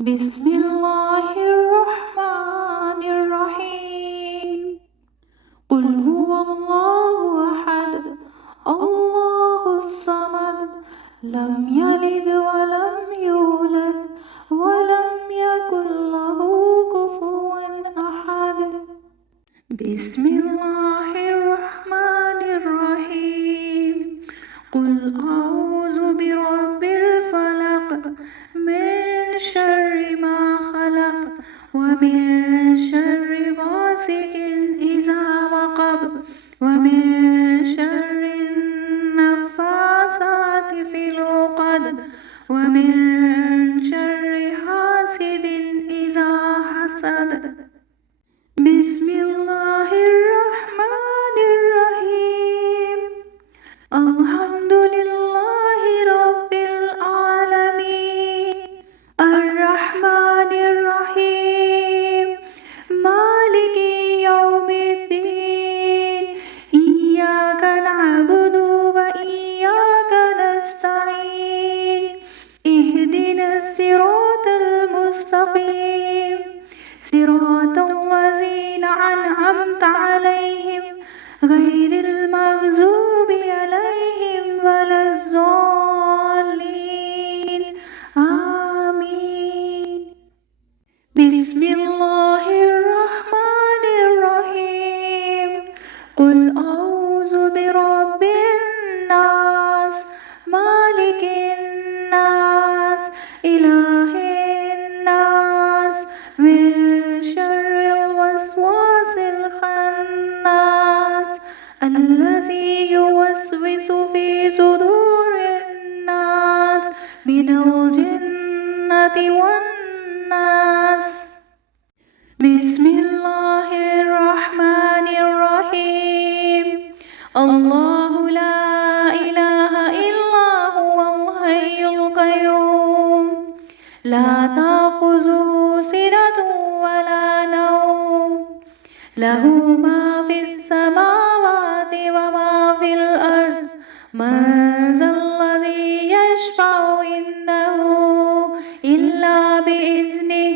बिस्मिल्लाहिर्रहमानिर्रहीम। कुल हुवल्लाहु अहद, अल्लाहुस्समद, लम यलिद वलम यूलद वलम यकुल लहू कुफुवन अहद। बिस्मिल्लाहिर्रहमानिर्रहीम। कुल अऊज़ु बिरब्बिल फलक, मिन शर्रि मा खलक, व मिन शर्रि गासिकिन इज़ा वक़ब, व मिन शर्रि नफ़्फ़ासाति फ़िल उक़द, व मिन शर्रि हासिदिन इज़ा हसद। बिस्मिल्लाहिर्रहमानिर्रहीम। अल्हम्दुलिल्लाहि रब्बिल आलमीन, अर्रहमानिर्रहीम, मालिकि यौमिद्दीन, इय्याका नअबुदु व इय्याका नस्तईन, इहदिनस सिरातल मुस्तक़ीम, सिरातल लज़ीना अनअमता अलैहिम, गैरिल मग़ज़ूबि अलैहिम वलज़्ज़ालिन। आमीन। बिस्मिल्लाहिर्रहमानिर्रहीम। कुल अऊज़ु बिरब्बिन नास, मालिकिन नास, इलाहिन नास, मिन शर्रिल वस्वासिल खन्नास, अल्लज़ी युवस्विसु फ़ी सुदूरिन नास, मिनल जिन्नति वन्नास। बिस्मिल्लाहिर्रहमानिर्रहीम। अल्लाहु ला इलाहा इल्ला हुवल हय्युल क़य्यूम, ला ताख़ुज़ुहु सिनतुन वला नौम, लहू मा फ़िस समावाति व मा फ़िल अर्ज़, मन ज़ल्लज़ी यशफ़अु इंदहु इल्ला बिइज़्निहि,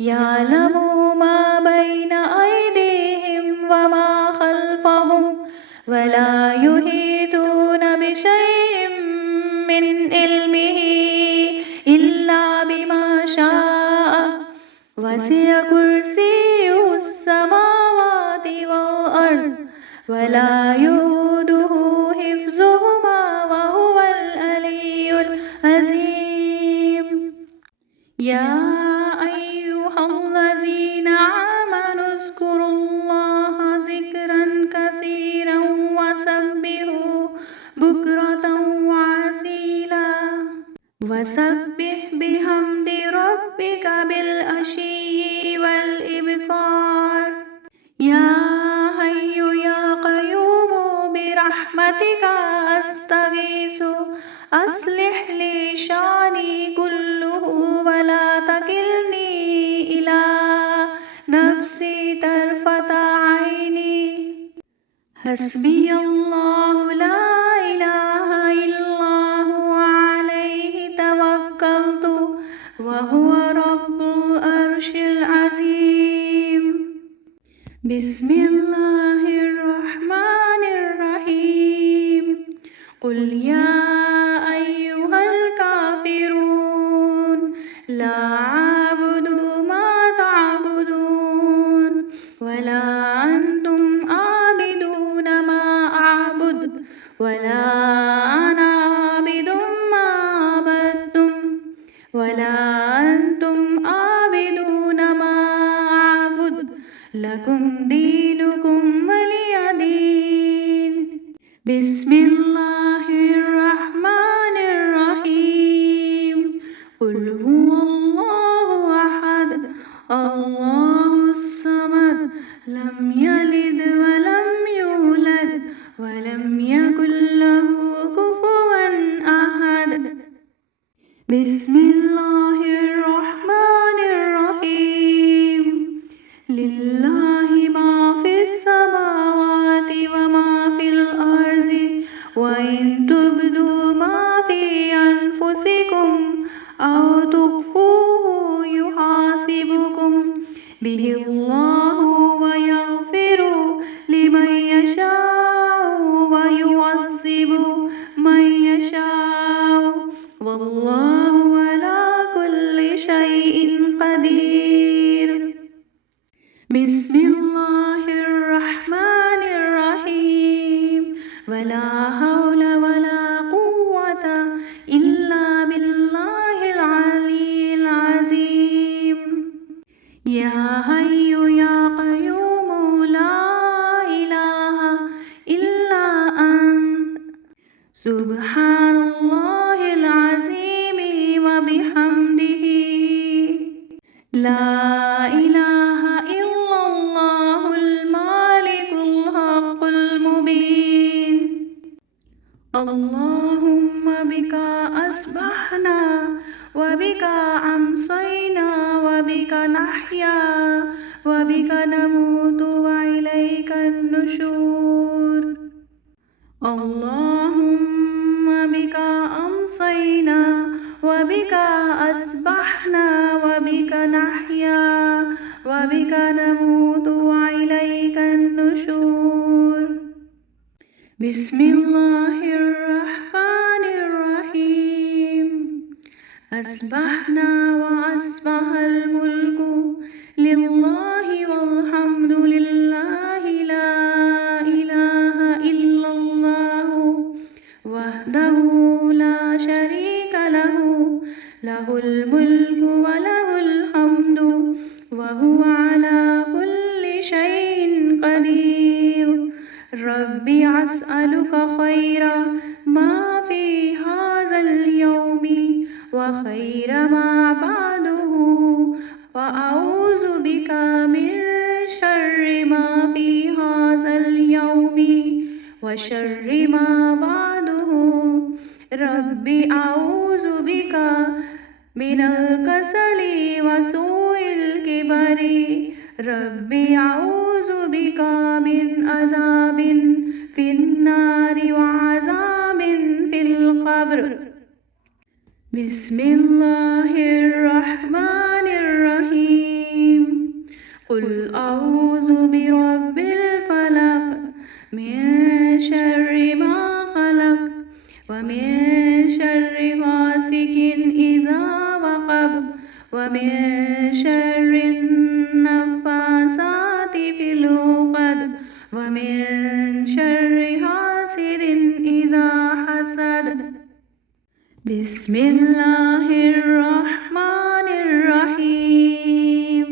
यअलमु मा बैन अयदीहिम व मा खल्फ़हुम, वला युहीतून बिशैइन मिन इल्मिही इल्ला बिमा शाअ, वसिअ कुर्सियुहुस समावाति वल अर्ज़, वला यऊदुहु हिफ्ज़ुहुमा व हुवल अलिय्युल अज़ीम। या अय्युहल्लज़ीना आमनु उज़्कुरुल्लाह ज़िक्रन कसीरन वसब्बिहू बुक्रतन व असीला, वसब्बिह बिहम्दि रब्बिका बिल अशिय्यि वल इब्कार। या हय्यु या क़य्यूमु बिरहमतिका अस्तगीसु, अस्लिह ली शानी कुल्लुहु वला तकिलनी इला नफ्सी तरफ़ता ऐनी। हस्बियल्लाहु ला इलाहा इल्ला हुवा अलैहि तवक्कलतु व हुवा रब्बुल अर्शिल अज़ीम। बिस्मिल्लाहिर्रहमानिर्रहीम। कुल या अय्युहल काफ़िरून, ला अअबुदु मा तअबुदून, वला अंतुम आबिदून मा अअबुद, वला अना आबिदुम मा अबद्तुम, वला अंतुम आबिदून मा अअबुद, लकुम दीनुकुम वलिय दीन। बिस्मिल्लाहिर्रहमानिर्रहीम। कुल हुवल्लाहु अहद, अल्लाहुस्समद, लम यलिद वलम यूलद वलम यकुल लहू कुफुवन अहद। बिस्मिल्लाहिर्रहमानिर्रहीम। लिल्लाहि मा फ़िस समावाति व मा फ़िल अर्ज़ि, व इन به الله ويغفر لمن يشاء ويعذب من يشاء والله على كل شيء قدير. بسم الله الرحمن الرحيم ولا حول ولا قوة إلا بالله العلي العظيم. يا حي يا قيوم لا إله إلا أنت سبحان الله العظيم وبحمده لا إله إلا الله المالك الحق المبين. اللهم بك أصبحنا وبك أمسينا وبك نحيا وبك نموت وإليك النشور. اللهم بك أمسينا وبك أصبحنا وبك نحيا وبك نموت وإليك النشور. بسم الله الرحمن الرحيم. أصبحنا وأصبح الملك لله والحمد لله لا إله إلا الله وحده لا شريك له له الملك وله الحمد وهو على كل شيء قدير. ربي أسألك خير ما في هذا اليوم وخير ما بعده وأعوذ بك من شر ما في هذا اليوم وشر ما بعده. ربي أعوذ بك من الكسل وسوء الكبر. ربي أعوذ بك من عذاب في النار وعذاب في القبر. بسم الله الرحمن الرحيم. قل أعوذ برب الفلق من شر ما خلق ومن شر غاسق إذا وقب ومن شر النفاثات في العقد ومن شر حاسد إذا حسد. بسم الله الرحمن الرحيم.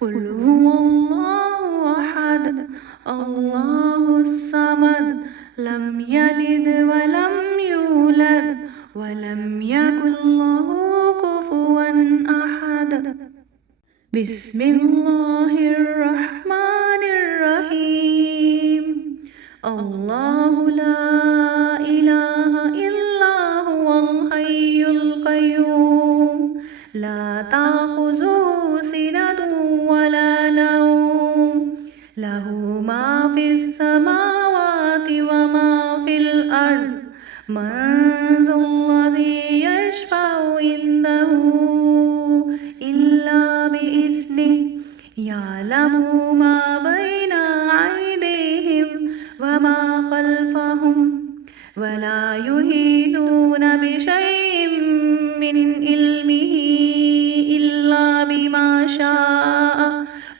قل هو الله أحد الله الصمد لم يلد ولم يولد ولم يكن له كفوا أحد. بسم الله الرحمن الرحيم. الله لا إله إلا هو الحي القيوم لا تأخذه سنة ولا نوم له ما في السماوات وما في الأرض. من ذا الذي يشفع عنده إلا بإذنه يعلم ما بين أيديهم وما خلفهم ولا يحيطون بشيء من علمه إلا بما شاء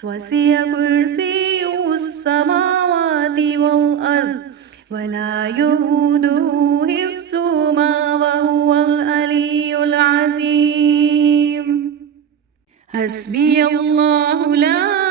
وسع كرسيه السماوات والأرض ولا يؤوده حفظهما وهو العلي العظيم. حسبي الله لا